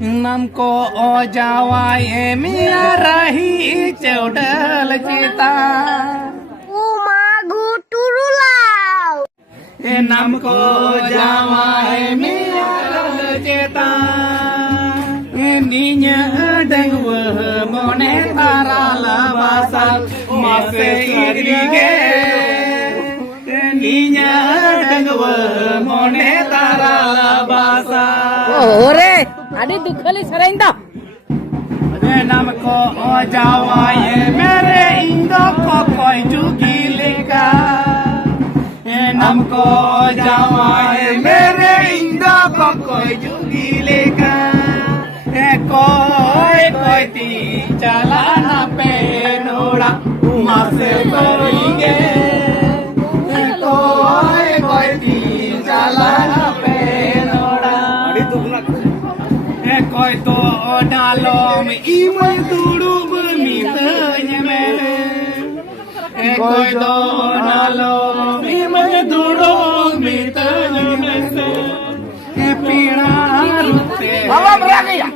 namko ojawai mia rahi ceudal cita umagu turulau namko ojawai mia rahi cita ninya dengwe mone tarala basal mase irige ninya dengwe mone tarala basal ore adi dukhali sarain dah namko ojawai mere indo kokoi jugilika namko ojawai mere indo kokoi jugilika koi koi ti chalana pe nora mase paringe koi koi ti chalana pe nora koi to dalom imai durub mitanya mere koi to dalom imai durub mitanya mere pina rute Allah berani ya